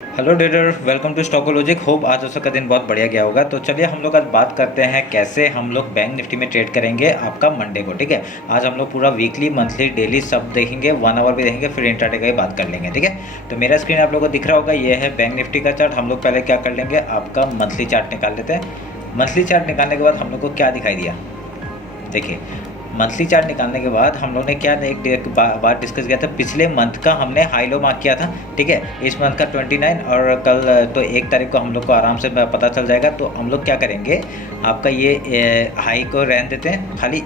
Hello trader, welcome to Stockologic. Hope आज दोस्तों का दिन बहुत बढ़िया गया होगा। तो चलिए हम लोग आज बात करते हैं कैसे हम लोग बैंक निफ्टी में ट्रेड करेंगे आपका मंडे को। ठीक है, आज हम लोग पूरा वीकली मंथली डेली सब देखेंगे, 1 आवर भी देखेंगे, फिर इंट्राडे का ही बात कर लेंगे। ठीक है, तो मेरा स्क्रीन आप लोगों को दिख रहा होगा, ये है बैंक निफ्टी का चार्ट। हम लोग पहले क्या कर लेंगे, आपका मंथली चार्ट निकाल लेते हैं। मंथली चार्ट निकालने के बाद हम लोग को क्या दिखाई दिया, देखिए मंथली चार्ट निकालने के बाद हम लोग ने क्या एक बात डिस्कस किया था, पिछले मंथ का हमने हाई लो मार्क किया था। ठीक है, इस मंथ का 29 और कल तो 1 तारीख को हम लोग को आराम से पता चल जाएगा। तो हम लोग क्या करेंगे, आपका ये हाई को रहने देते हैं, खाली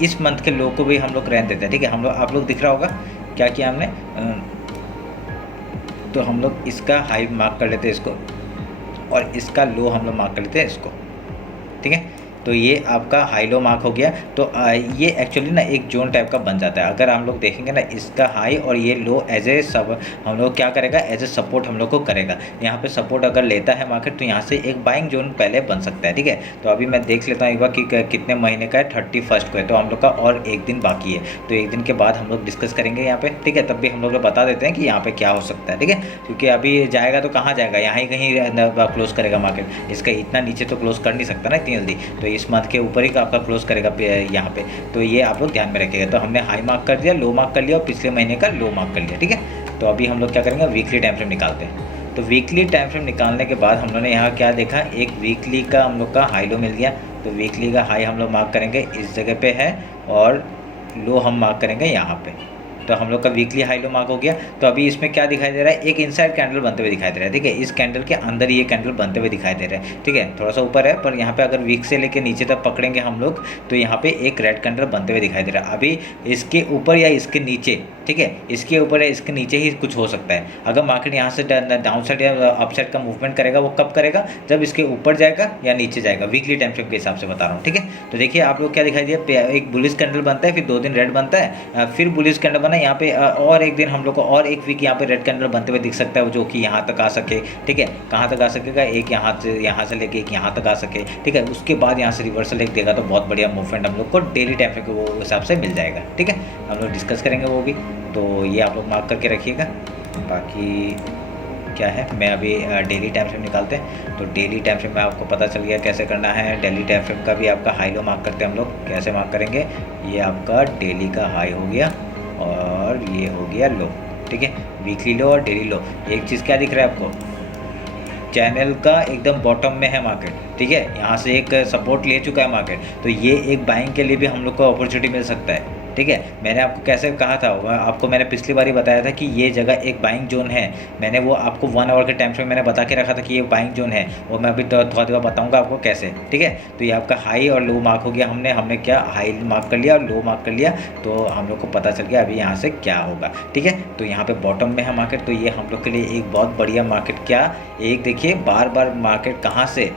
इस मंथ के लो को भी हम लोग रहने देते हैं। ठीक है, हम लोग आप लोग दिख रहा होगा क्या किया हमने, तो हम लोग इसका हाई मार्क कर लेते हैं इसको, और इसका लो हम लोग मार्क कर लेते हैं इसको। ठीक है, तो ये आपका हाई लो मार्क हो गया। तो ये एक्चुअली ना एक जोन टाइप का बन जाता है। अगर हम लोग देखेंगे ना, इसका हाई और ये लो एज ए सब हम लोग क्या करेगा, एज ए सपोर्ट हम लोग को करेगा। यहाँ पे सपोर्ट अगर लेता है मार्केट, तो यहाँ से एक बाइंग जोन पहले बन सकता है। ठीक है, तो अभी मैं देख लेता हूँ एक बार कि कितने महीने का है, 31 को है, तो हम लोग का और एक दिन बाकी है। तो एक दिन के बाद हम लोग डिस्कस करेंगे यहाँ पे। ठीक है, तब भी हम लोग बता देते हैं कि यहाँ पे क्या हो सकता है। ठीक है, क्योंकि अभी जाएगा तो कहाँ जाएगा, यहाँ ही कहीं क्लोज करेगा मार्केट। इसका इतना नीचे तो क्लोज कर नहीं सकता ना इतनी जल्दी, तो इस मंथ के ऊपर ही आपका क्लोज करेगा यहाँ पे। तो ये आप लोग ध्यान में रखिएगा। तो हमने हाई मार्क कर दिया, लो मार्क कर लिया और पिछले महीने का लो मार्क कर लिया। ठीक है, तो अभी हम लोग क्या करेंगे, वीकली टाइम फ्रेम निकालते हैं। तो वीकली टाइम फ्रेम निकालने के बाद हम लोगों ने यहाँ क्या देखा, एक वीकली का हम लोग का हाई लो मिल गया। तो वीकली का हाई हम लोग मार्क करेंगे इस जगह पे है, और लो हम मार्क करेंगे यहाँ पे। तो हम लोग का वीकली हाई लो मार्क हो गया। तो अभी इसमें क्या दिखाई दे रहा है, एक इनसाइड कैंडल बनते हुए दिखाई दे रहा है। ठीक है, इस कैंडल के अंदर ये कैंडल बनते हुए दिखाई दे रहा है। ठीक है, थोड़ा सा ऊपर है, पर यहाँ पे अगर वीक से लेके नीचे तक पकड़ेंगे हम लोग, तो यहाँ पे एक रेड कैंडल बनते हुए दिखाई दे रहा है। अभी इसके ऊपर या इसके नीचे, ठीक है, इसके ऊपर या इसके नीचे ही कुछ हो सकता है। अगर मार्केट यहाँ से डाउन साइड या अप साइड का मूवमेंट करेगा, वो कब करेगा, जब इसके ऊपर जाएगा या नीचे जाएगा। वीकली टाइम फ्रेम के हिसाब से बता रहा हूँ। ठीक है, तो देखिए आप लोग क्या दिखाई दिया, एक बुलिश कैंडल बनता है, फिर 2 दिन रेड बनता है, फिर बुलिश कैंडल बना यहाँ पे, और एक दिन हम लोग को और एक वीक यहाँ पे रेड कैंडल बनते हुए दिख सकता है, जो कि यहाँ तक आ सके। ठीक है, कहाँ तक आ सकेगा, एक यहाँ से लेके एक यहाँ तक आ सके। ठीक है, उसके बाद यहाँ से रिवर्सल एक देगा, तो बहुत बढ़िया मूवमेंट हम लोग को डेली टाइम फ्रेम के वो हिसाब से मिल जाएगा। ठीक है, हम लोग डिस्कस करेंगे वो भी, तो ये आप लोग मार्क करके रखिएगा। बाकी क्या है, मैं अभी डेली टाइम फ्रेम निकालते हैं। तो डेली टाइम फ्रेम में आपको पता चल गया कैसे करना है। डेली टाइम फ्रेम का भी आपका हाई लो मार्क करते हैं हम लोग। कैसे मार्क करेंगे, ये आपका डेली का हाई हो गया और ये हो गया लो। ठीक है, वीकली लो और डेली लो। एक चीज़ क्या दिख रहा है आपको, चैनल का एकदम बॉटम में है मार्केट। ठीक है, यहाँ से एक सपोर्ट ले चुका है मार्केट, तो ये एक बाइंग के लिए भी हम लोग को अपॉर्चुनिटी मिल सकता है। ठीक है, मैंने आपको कैसे कहा था, आपको मैंने पिछली बार ही बताया था कि ये जगह एक बाइंग जोन है। मैंने वो आपको 1 आवर के टाइम फ्रेम मैंने बता के रखा था कि ये बाइंग जोन है, और मैं अभी थोड़ा देर बताऊंगा आपको कैसे। ठीक है, तो ये आपका हाई और लो मार्क हो गया। हमने क्या हाई मार्क कर लिया और लो मार्क कर लिया, तो हम लोग को पता चल गया अभी यहाँ से क्या होगा। ठीक है, तो यहाँ पे बॉटम में है मार्केट, तो ये हम लोग के लिए एक बहुत बढ़िया मार्केट। क्या एक देखिए, बार बार मार्केट कहाँ से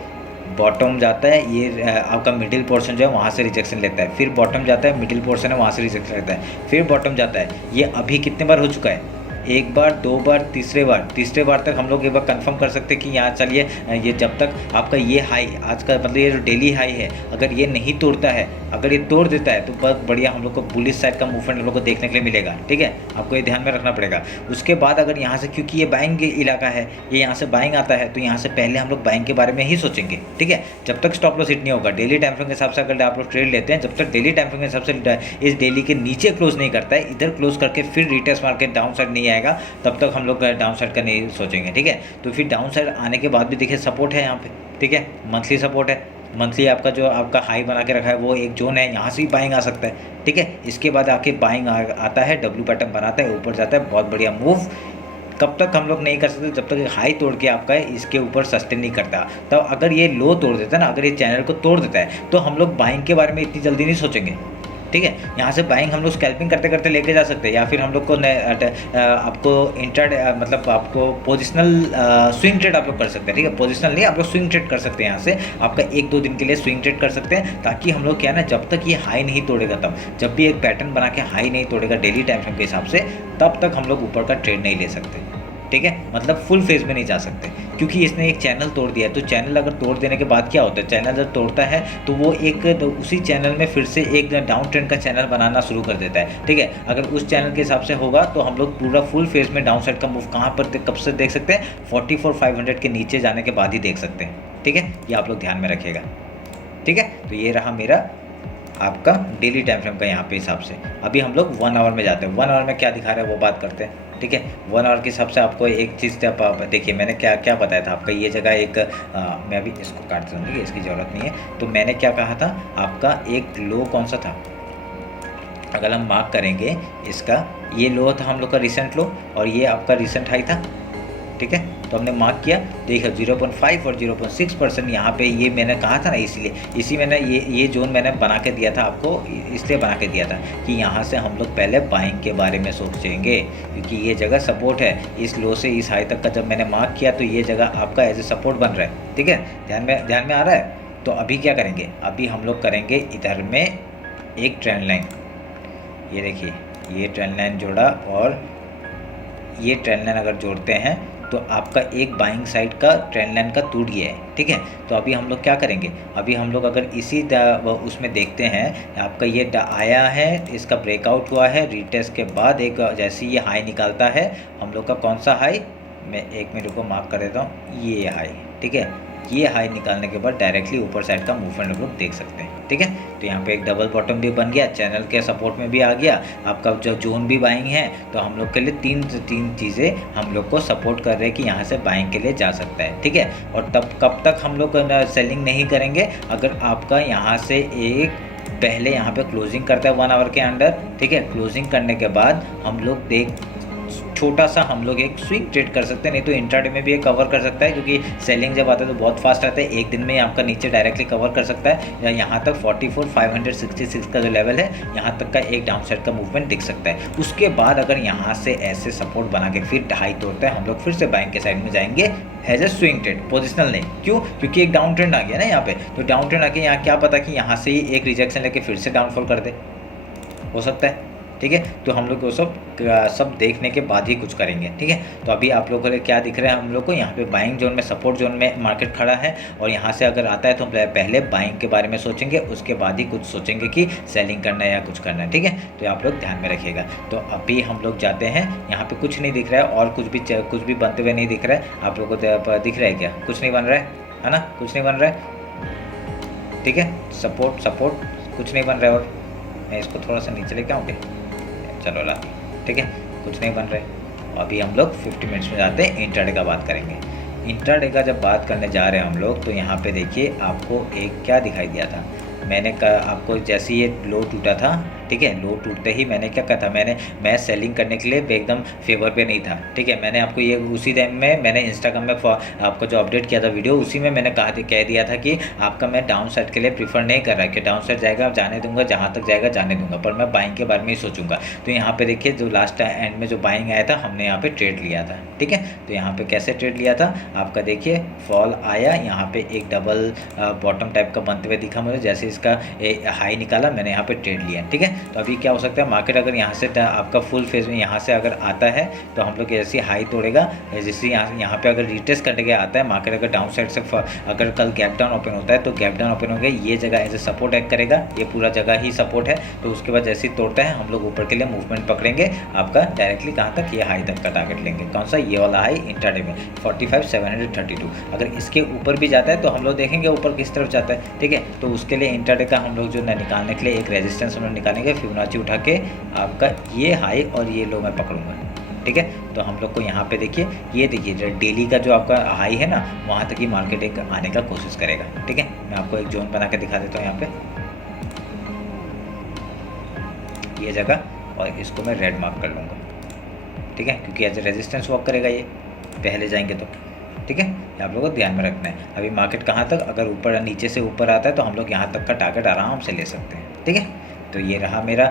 बॉटम जाता है, ये आपका मिडिल पोर्शन जो है वहाँ से रिजेक्शन लेता है, फिर बॉटम जाता है, मिडिल पोर्शन है वहाँ से रिजेक्शन लेता है, फिर बॉटम जाता है। ये अभी कितने बार हो चुका है, 1 बार, 2 बार, तीसरे बार तक हम लोग एक बार कंफर्म कर सकते हैं कि यहाँ चलिए, ये जब तक आपका ये हाई आज का मतलब ये जो डेली हाई है, अगर ये नहीं तोड़ता है, अगर ये तोड़ देता है, तो बहुत बढ़िया हम लोग को बुलिश साइड का मूवमेंट हम लोग को देखने के लिए मिलेगा। ठीक है, आपको ये ध्यान में रखना पड़ेगा। उसके बाद अगर यहाँ से, क्योंकि ये बाइंग इलाका है, ये यहाँ से बाइंग आता है, तो यहाँ से पहले हम लोग बाइंग के बारे में ही सोचेंगे। ठीक है, जब तक स्टॉप लॉस हिट नहीं होगा, डेली टाइम फ्रेम के हिसाब से अगर आप लोग ट्रेड लेते हैं, जब तक डेली टाइम फ्रेम के हिसाब से इस डेली के नीचे क्लोज नहीं करता है, इधर क्लोज करके फिर रिटेस्ट मार्केट डाउन साइड नहीं आएगा, तब तक हम लोग डाउन साइड का नहीं सोचेंगे। ठीक है, तो फिर डाउन साइड आने के बाद भी देखिए सपोर्ट है यहाँ पे। ठीक है, मंथली सपोर्ट है, मंथली आपका जो आपका हाई बना के रखा है वो एक जोन है, यहाँ से भी बाइंग आ सकता है। ठीक है, इसके बाद आके बाइंग आता है, डब्ल्यू पैटर्न बनाता है, ऊपर जाता है, बहुत बढ़िया मूव। कब तक हम लोग नहीं कर सकते, जब तक हाई तोड़ के आपका इसके ऊपर सस्टेन नहीं करता। तब अगर ये लो तोड़ देता है ना, अगर ये चैनल को तोड़ देता है, तो हम लोग बाइंग के बारे में इतनी जल्दी नहीं सोचेंगे। ठीक है, यहाँ से बाइंग हम लोग स्कैल्पिंग करते करते लेके जा सकते हैं, या फिर हम लोग को आपको इंटर मतलब आपको पोजिशनल स्विंग ट्रेड आप लोग कर सकते हैं। ठीक है, पोजिशनल नहीं, आप लोग स्विंग ट्रेड कर सकते हैं। यहाँ से आपका 1-2 दिन के लिए स्विंग ट्रेड कर सकते हैं, ताकि हम लोग क्या है ना, जब तक ये हाई नहीं तोड़ेगा, तब जब भी एक पैटर्न बना के हाई नहीं तोड़ेगा डेली टाइम फ्रेम के हिसाब से, तब तक हम लोग ऊपर का ट्रेड नहीं ले सकते। ठीक है, मतलब फुल फेज में नहीं जा सकते क्योंकि इसने एक चैनल तोड़ दिया है। तो चैनल अगर तोड़ देने के बाद क्या होता है, चैनल जब तोड़ता है तो वो एक तो उसी चैनल में फिर से एक डाउन ट्रेंड का चैनल बनाना शुरू कर देता है। ठीक है, अगर उस चैनल के हिसाब से होगा तो हम लोग पूरा फुल फेज में डाउन साइड का मूव कहाँ पर कब से देख सकते हैं, 44,500 के नीचे जाने के बाद ही देख सकते हैं। ठीक है, ये आप लोग ध्यान में रखिएगा। ठीक है, तो ये रहा मेरा आपका डेली टाइम फ्रेम का यहाँ पे हिसाब से। अभी हम लोग 1 आवर में जाते हैं। 1 आवर में क्या दिखा रहा है वो बात करते हैं। ठीक है, 1 आवर के हिसाब से आपको एक चीज़ देखिए मैंने क्या क्या बताया था आपका, ये जगह एक मैं अभी इसको काट देता हूँ, देखिए इसकी ज़रूरत नहीं है। तो मैंने क्या कहा था आपका, एक लो कौन सा था, अगर हम मार्क करेंगे इसका, ये लो था हम लोग का रिसेंट लो और ये आपका रिसेंट हाई था। ठीक है, तो हमने मार्क किया, देखा 0.5 और 0.6% यहाँ पे, ये मैंने कहा था ना, इसी मैंने ये जोन मैंने बना के दिया था आपको, इसलिए बना के दिया था कि यहाँ से हम लोग पहले बाइंग के बारे में सोचेंगे क्योंकि ये जगह सपोर्ट है। इस लो से इस हाई तक का जब मैंने मार्क किया तो ये जगह आपका एज ए सपोर्ट बन रहा है। ठीक है, ध्यान में आ रहा है। तो अभी क्या करेंगे, अभी हम लोग करेंगे इधर में एक ट्रेंड लाइन, ये देखिए ये ट्रेंड लाइन जोड़ा और ये ट्रेंड लाइन अगर जोड़ते हैं तो आपका एक बाइंग साइड का ट्रेंड लाइन का टूट गया है। ठीक है, तो अभी हम लोग क्या करेंगे, अभी हम लोग अगर इसी उसमें देखते हैं आपका ये आया है, इसका ब्रेकआउट हुआ है, रीटेस्ट के बाद एक जैसे ये हाई निकालता है हम लोग का, कौन सा हाई, मैं 1 मिनट को मार्क कर देता हूँ, ये हाई। ठीक है, ये हाई निकालने के बाद डायरेक्टली ऊपर साइड का मूवमेंट हम लोग देख सकते हैं। ठीक है, तो यहाँ पे एक डबल बॉटम भी बन गया, चैनल के सपोर्ट में भी आ गया, आपका जो जोन भी बाइंग है। तो हम लोग के लिए तीन चीज़ें हम लोग को सपोर्ट कर रहे हैं कि यहाँ से बाइंग के लिए जा सकता है। ठीक है, और तब कब तक हम लोग सेलिंग नहीं करेंगे, अगर आपका यहाँ से एक पहले यहाँ पे क्लोजिंग करता है 1 आवर के अंदर। ठीक है, क्लोजिंग करने के बाद हम लोग छोटा सा हम लोग एक स्विंग ट्रेड कर सकते हैं, नहीं तो इंट्राडे में भी ये कवर कर सकता है क्योंकि सेलिंग जब आता है तो बहुत फास्ट आता है, एक दिन में आपका नीचे डायरेक्टली कवर कर सकता है, या यहाँ तक 44,566 का जो लेवल है यहाँ तक का एक डाउन साइड का मूवमेंट दिख सकता है। उसके बाद अगर यहाँ से ऐसे सपोर्ट बना के फिर हाई तोड़ता है, हम लोग फिर से बाइंग के साइड में जाएंगे as a swing trade, positional नहीं। क्यों, क्योंकि एक डाउन ट्रेंड आ गया ना यहाँ पे, तो डाउन ट्रेंड आके यहाँ क्या पता कि यहाँ से ही एक रिजेक्शन लेके फिर से डाउनफॉल कर दे, हो सकता है। ठीक है, तो हम लोग वो सब देखने के बाद ही कुछ करेंगे। ठीक है, तो अभी आप लोगों को क्या दिख रहा है, हम लोग को यहाँ पे बाइंग जोन में, सपोर्ट जोन में मार्केट खड़ा है और यहाँ से अगर आता है तो पहले बाइंग के बारे में सोचेंगे, उसके बाद ही कुछ सोचेंगे कि सेलिंग करना है या कुछ करना है। ठीक है, तो आप लोग ध्यान में रखिएगा। तो अभी हम लोग जाते हैं, यहाँ पे कुछ नहीं दिख रहा है और कुछ भी बनते हुए नहीं दिख रहा है। आप लोगों को दिख रहा है क्या, कुछ नहीं बन रहा है ना, कुछ नहीं बन रहा है। ठीक है, सपोर्ट कुछ नहीं बन रहा है, और मैं इसको थोड़ा सा नीचे लेके आऊँगे, चलो ला। ठीक है, कुछ नहीं बन रहे। अभी हम लोग 50 मिनट्स में जाते हैं, इंट्राडे का बात करेंगे। इंट्राडे का जब बात करने जा रहे हैं हम लोग, तो यहाँ पे देखिए आपको एक क्या दिखाई दिया था, मैंने आपको जैसे ये लो टूटा था। ठीक है, लो टूटते ही मैंने क्या कहा था, मैं सेलिंग करने के लिए एकदम फेवर पे नहीं था। ठीक है, मैंने आपको ये उसी टाइम में मैंने इंस्टाग्राम में आपको जो अपडेट किया था वीडियो, उसी में मैंने कह दिया था कि आपका मैं डाउन साइड के लिए प्रीफर नहीं कर रहा कि डाउन साइड जाएगा जाने दूंगा, जहाँ तक जाएगा जाने दूंगा, पर मैं बाइंग के बारे में ही सोचूंगा। तो यहाँ पे देखिए जो लास्ट एंड में जो बाइंग आया था, हमने यहाँ पे ट्रेड लिया था। ठीक है, तो यहाँ पे कैसे ट्रेड लिया था, आपका देखिए फॉल आया, यहाँ पे एक डबल बॉटम टाइप का बनते हुए दिखा मुझे, जैसे इसका हाई निकाला मैंने यहाँ पे ट्रेड लिया। ठीक है, तो अभी क्या हो सकता है, मार्केट अगर यहाँ से आपका फुल फेज में यहाँ से अगर आता है तो हम लोग जैसे हाई तोड़ेगा, जैसे यहाँ पे अगर रिटेस्ट करने के आता है मार्केट, अगर डाउन साइड से अगर कल गैप डाउन ओपन होता है तो गैप डाउन ओपन हो गया, ये जगह एज ए सपोर्ट एक्ट करेगा, ये पूरा जगह ही सपोर्ट है। तो उसके बाद जैसे ही तोड़ता है हम लोग ऊपर के लिए मूवमेंट पकड़ेंगे, आपका डायरेक्टली कहाँ तक, ये हाई तक का टारगेट लेंगे। कौन सा, ये वाला हाई इंट्राडे में 45,732। अगर इसके ऊपर भी जाता है तो हम लोग देखेंगे ऊपर किस तरफ जाता है। ठीक है, तो उसके लिए इंट्राडे का हम लोग जो निकालने के लिए एक रेजिस्टेंस हम लोग निकालेंगे, फिबोनाची उठा के आपका ये हाई और ये लो मैं पकड़ूंगा। ठीक है, तो हम लोग को यहाँ पे देखिए, ये देखिए डेली का जो आपका हाई है ना, वहाँ तक ही मार्केट एक आने का कोशिश करेगा। ठीक है, मैं आपको एक जोन बना के दिखा देता हूँ यहाँ पे, ये जगह, और इसको मैं रेड मार्क कर लूँगा। ठीक है, क्योंकि एज ए रेजिस्टेंस वर्क करेगा ये, पहले जाएंगे तो। ठीक है, आप लोगों को ध्यान में रखना है। अभी मार्केट कहाँ तक, अगर ऊपर नीचे से ऊपर आता है तो हम लोग यहाँ तक का टारगेट आराम से ले सकते हैं। ठीक है, तो ये रहा मेरा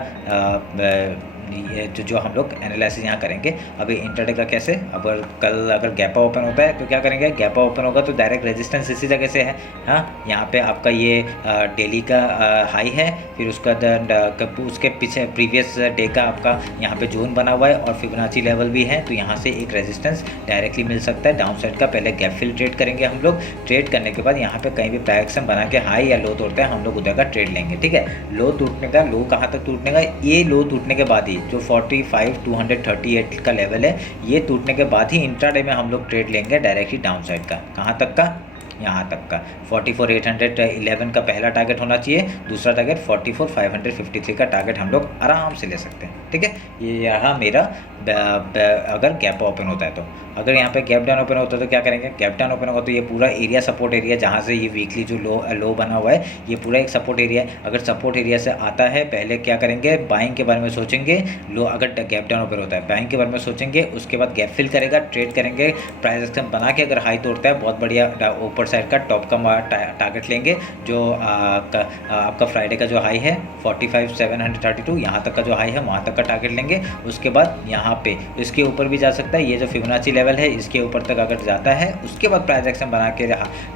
ये जो हम लोग एनालिसिस यहाँ करेंगे। अभी इंट्राडे का कैसे, अगर कल अगर गैप ओपन होता है तो क्या करेंगे, गैप ओपन होगा तो डायरेक्ट रेजिस्टेंस इसी जगह से है। हाँ, यहाँ पे आपका ये डेली का हाई है, फिर उसका उसके पीछे प्रीवियस डे का आपका यहाँ पे जोन बना हुआ है और फिबोनाची लेवल भी है, तो यहाँ से एक रेजिस्टेंस डायरेक्टली मिल सकता है डाउन साइड का। पहले गैप फिल ट्रेड करेंगे हम लोग, ट्रेड करने के बाद यहाँ पे कहीं भी प्राइस एक्शन बना के हाई या लो तोड़ते हैं हम लोग उधर का ट्रेड लेंगे। ठीक है, लो टूटने का, लो कहाँ तक टूटने का, ये लो टूटने के बाद ही जो 45,238 का लेवल है, ये टूटने के बाद ही इंट्राडे में हम लोग ट्रेड लेंगे डायरेक्टली डाउन साइड का। कहाँ तक का, यहाँ तक का 44,811 का पहला टारगेट होना चाहिए, दूसरा टारगेट 44,553 का टारगेट हम लोग आराम से ले सकते हैं। ठीक है, ये यहाँ मेरा अगर गैप ओपन होता है तो। अगर यहाँ पे गैप डाउन ओपन होता है तो क्या करेंगे, गैप डाउन ओपन होगा तो ये पूरा एरिया सपोर्ट एरिया, जहाँ से ये वीकली जो लो बना हुआ है, ये पूरा एक सपोर्ट एरिया है। अगर सपोर्ट एरिया से आता है, पहले क्या करेंगे, बाइंग के बारे में सोचेंगे। लो अगर गैप डाउन ओपन होता है, बाइंग के बारे में सोचेंगे, उसके बाद गैप फिल करेगा, ट्रेड करेंगे, प्राइस एक्शन बना के अगर हाई तोड़ता है, बहुत बढ़िया ऊपर साइड का टॉप का टारगेट लेंगे, जो आपका फ्राइडे का जो हाई है 45,732, यहाँ तक का जो हाई है वहाँ तक का टारगेट लेंगे। उसके बाद यहाँ पे इसके ऊपर भी जा सकता है, ये जो फिबोनाची लेवल है इसके ऊपर तक अगर जाता है, उसके बाद प्राइस एक्शन बना के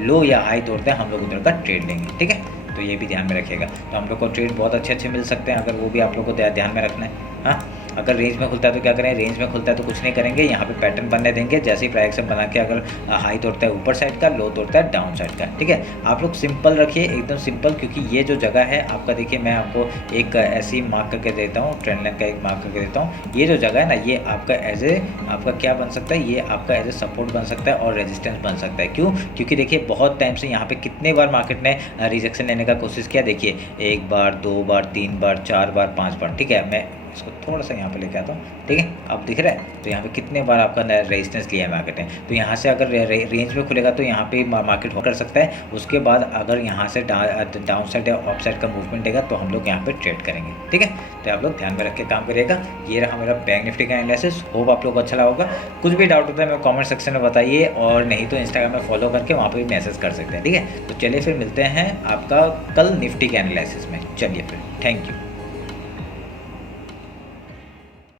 लो या हाई तोड़ते हैं, हम लोग उधर का ट्रेड लेंगे। ठीक है, तो ये भी ध्यान में रखिएगा। तो हम लोग को ट्रेड बहुत अच्छे मिल सकते हैं, अगर वो भी आप लोग को ध्यान में रखना है। हाँ, अगर रेंज में खुलता है तो क्या करें, रेंज में खुलता है तो कुछ नहीं करेंगे, यहाँ पे पैटर्न बनने देंगे। जैसे ही प्राइस एक्शन बना के अगर हाई तोड़ता है ऊपर साइड का, लो तोड़ता है डाउन साइड का। ठीक है, आप लोग सिंपल रखिए, एकदम सिंपल, क्योंकि ये जो जगह है आपका, देखिए मैं आपको एक ऐसी मार्क करके देता हूँ, ट्रेंड लाइन का एक मार्क करके देता हूँ। ये जो जगह है ना, ये आपका एज ए आपका क्या बन सकता है, ये आपका एज ए सपोर्ट बन सकता है और रेजिस्टेंस बन सकता है। क्यों, क्योंकि देखिए बहुत टाइम से यहाँ पे कितने बार मार्केट ने रिजेक्शन लेने का कोशिश किया। देखिए 1 बार, 2 बार, 3 बार, 4 बार, 5 बार। ठीक है, मैं इसको थोड़ा सा यहाँ पे लेके आता हूँ। ठीक है, अब दिख रहा है, तो यहाँ पे कितने बार आपका रेजिस्टेंस लिया है मार्केट ने। तो यहाँ से अगर रेंज में खुलेगा तो यहाँ पे मार्केट कर सकता है। उसके बाद अगर यहाँ से डाउन साइड या अप साइड का मूवमेंट देगा तो हम लोग यहाँ पे ट्रेड करेंगे। ठीक है, तो आप लोग ध्यान में रख के काम करिएगा। ये रहा मेरा बैंक निफ्टी का एनालिसिस, होप आप लोग को अच्छा लगा होगा। कुछ भी डाउट होता है मैं कॉमेंट सेक्शन में बताइए, और नहीं तो इंस्टाग्राम में फॉलो करके वहाँ पर भी मैसेज कर सकते हैं। ठीक है, तो चलिए फिर मिलते हैं आपका कल निफ्टी के एनालिसिस में। चलिए फिर, थैंक यू।